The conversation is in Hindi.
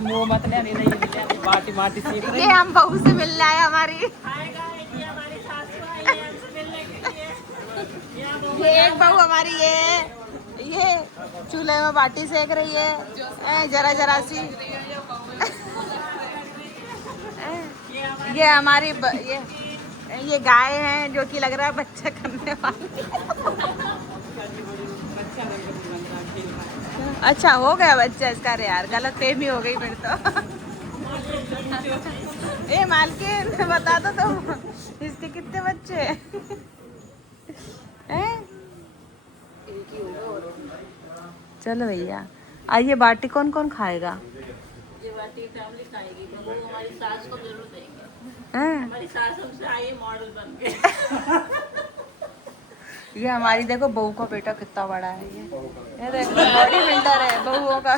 मुंह मत ले नहीं नहीं बाटी माटी सीख रही ये हम बहू से मिलने आए हमारी। ये एक बहू हमारी ये चूल्हे में बाटी सेक रही है जरा जरा सी। ये हमारी ये गाय है जो कि लग रहा है बच्चा करने वाली। अच्छा हो गया बच्चा इसका। रे यार गलत फहमी हो गई फिर तो। ए मालकिन बता दो तुम इसके कितने बच्चे हैं? चलो भैया आइए बाटी कौन कौन खाएगा? ये बाटी फैमिली खाएगी, वो हमारी सास को जरूर देंगे। हैं? हमारी सास हमसे आई मॉडल बन के। ये हमारी देखो बहू का बेटा कितना बड़ा है। ये देखो बॉडी बिल्डर है बहू का।